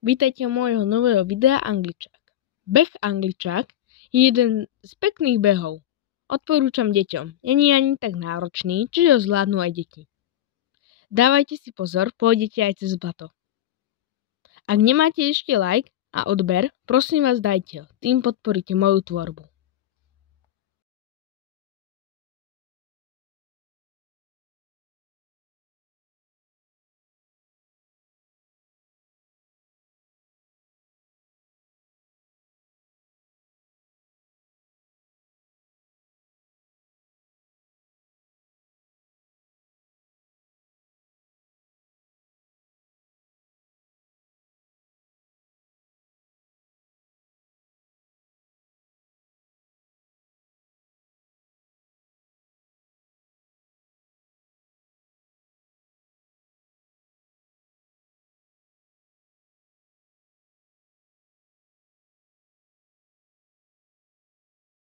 Vítajte u môjho nového videa Angličák. Beh Angličák je jeden z pekných behov. Odporúčam deťom. Není ani tak náročný, čiže ho zvládnu aj deti. Dávajte si pozor, pôjdete aj cez blato. Ak nemáte ešte like a odber, prosím vás dajte ho. Tým podporíte moju tvorbu.